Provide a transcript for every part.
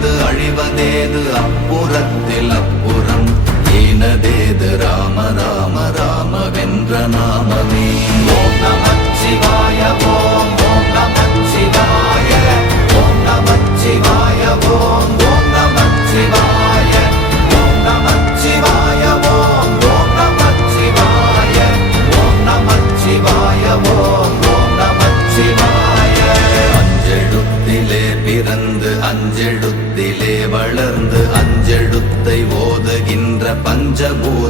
ஆனதேது அழிவதேது அப்புறத்தில் அப்புறம் ஈனதேது ராம ராம ராம வென்ற நாமமே. ஓம் நமச்சிவாய ஓம் ஓம் boa.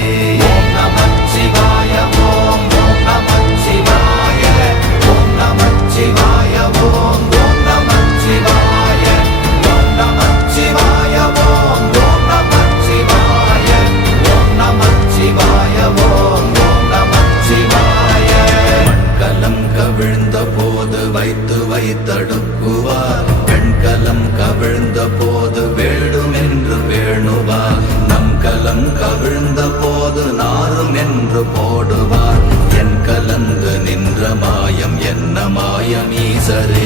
கலம் கவிழ்ந்த போது நாரும் என்று போடுவார். என் கலந்து நின்ற மாயம் என்ன மாயம் ஈசரே?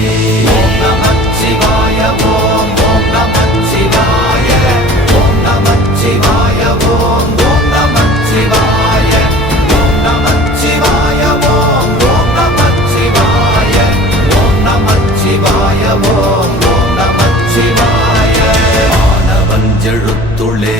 ஓம் நமச்சிவாய ஓம் ஓம் நமச்சிவாய ஓம் நமச்சிவாய ஓம் ஓம் நமச்சிவாய ஓம் நமச்சிவாய ஓம் ஓம் நமச்சிவாய ஓம் நமச்சிவாய ஓம் ஓம் நமச்சிவாய ஆனவஞ்செழுத்துளே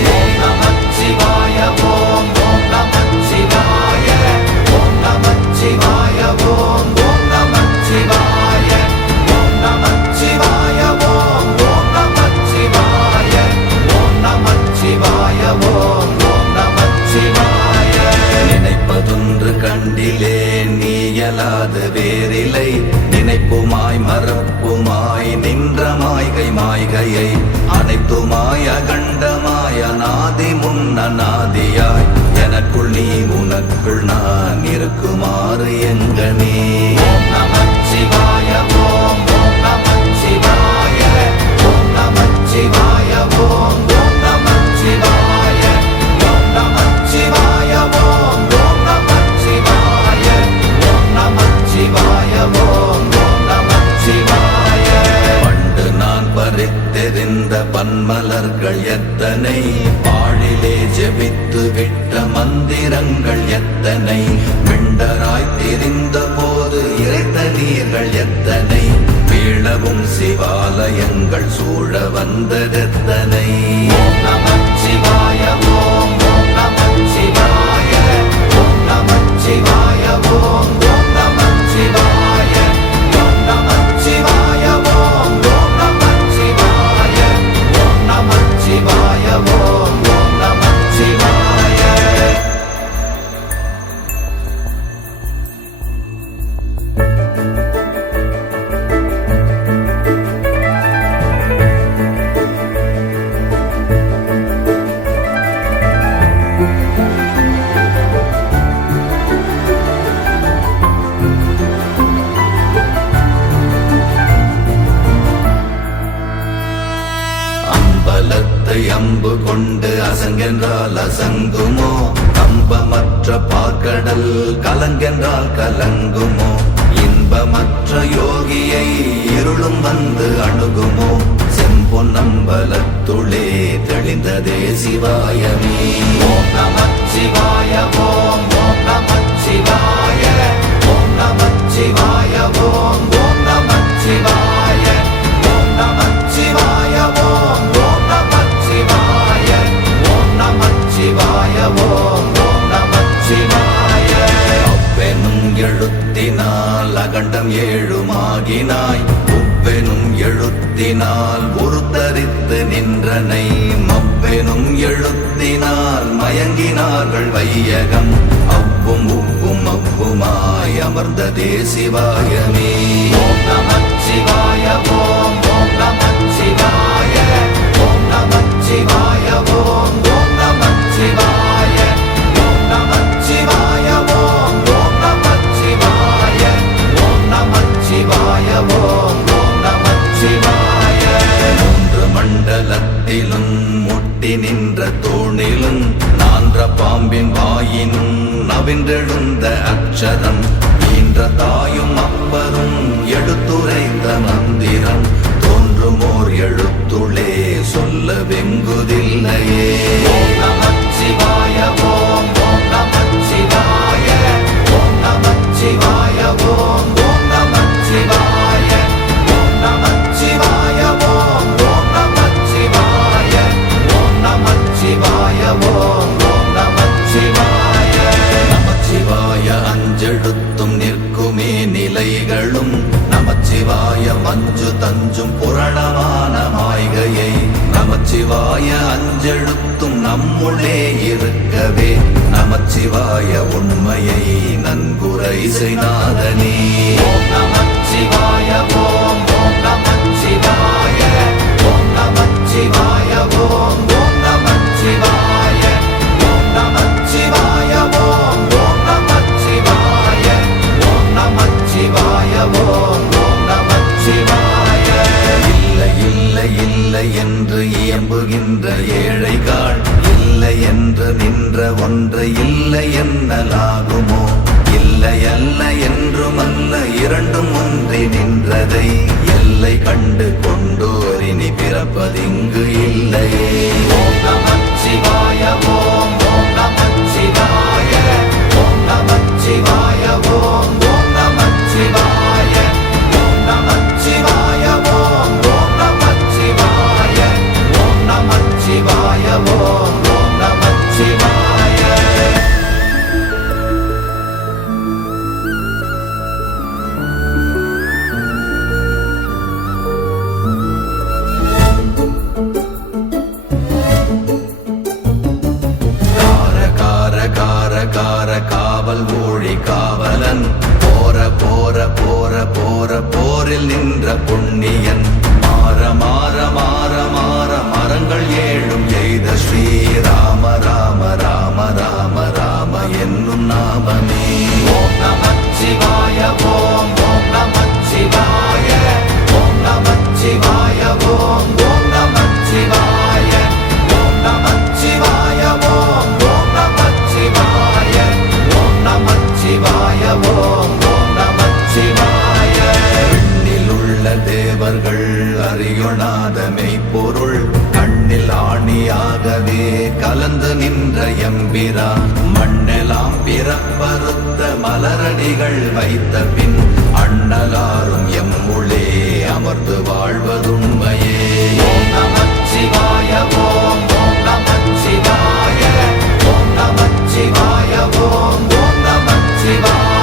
நமச்சிவாய ஓம் நமச்சிவாய ஓம் ஓம் நமச்சிவாய பண்டு நான் பன்மலர்கள் எத்தனை? பாழிலே ஜெபித்து விட்ட மந்திரங்கள் எத்தனை? மிண்டராய் தெரிந்த போது இறைத்த நீர்கள் எத்தனை? வீழவும் சிவாலயங்கள் சூழ வந்ததெத்தனை ஓம் நமச்சிவாய ஓம் ஓம் நமச்சிவாய ஓம் நமச்சிவாய. ஓம் அன்பு கொண்டு அசங்கென்றால் அசங்குமோ? கம்பமற்ற பார்க்கடல் கலங்கென்றால் கலங்குமோ? இன்பமற்ற யோகியை இருளும் வந்து அணுகுமோ? செம்பொன்னம்பலத்துளே தெளிந்ததே சிவாயமே. ஓம் நமச்சிவாய ஓம் ஓம் நமச்சிவாய ஓம் நமச்சிவாய ஓம் ஏழுமாகினாய். ஒவ்வெனும் எழுத்தினால் உருத்தரித்து நின்றனை. மவ்வெனும் எழுத்தினால் மயங்கினார்கள் வையகம். அவ்வும் உவ்வும் அவ்வுமாய் அமர்ந்ததே சிவாயமே. ஓம் பாம்பின் வாயினும் நவின்றெழுந்த அச்சரம். ஈன்ற தாயும் அப்பரும் எடுத்துரைத்த மந்திரம். தோன்றுமோர் எழுத்துளே சொல்ல வெங்குதில்லையே ஓம் நமச்சிவாய ஓம் ஓம் நமச்சிவாய ஓம் நமச்சிவாய ஓம் இரண்டும் ஒன்றி நின்றதை எல்லை கண்டு கொண்டோரினி இனி கலந்து நின்ற எம்பிரான் மண்ணெலாம் பிறப்பறுத்த மலரடிகள் வைத்த பின் அண்ணலாரும் எம்முளே அமர்ந்து வாழ்வதுண்மையே. ஓம் நமச்சிவாய ஓம் ஓம் நமச்சிவாய ஓம் நமச்சிவாய ஓம் ஓம் நமச்சிவாய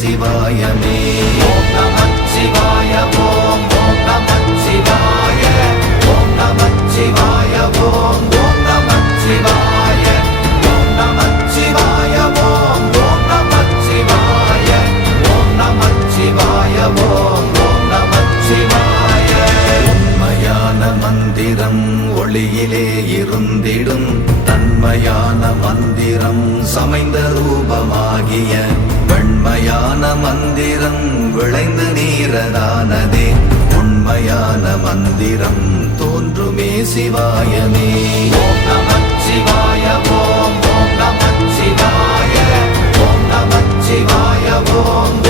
சிவாயமே. விளைந்து நீரதானதே. உண்மையான மந்திரம் தோன்றுமே சிவாயமே. ஓம் நமச்சிவாய ஓம் ஓம் நமச்சிவாய ஓம் நமச்சிவாய ஓம் ஓம்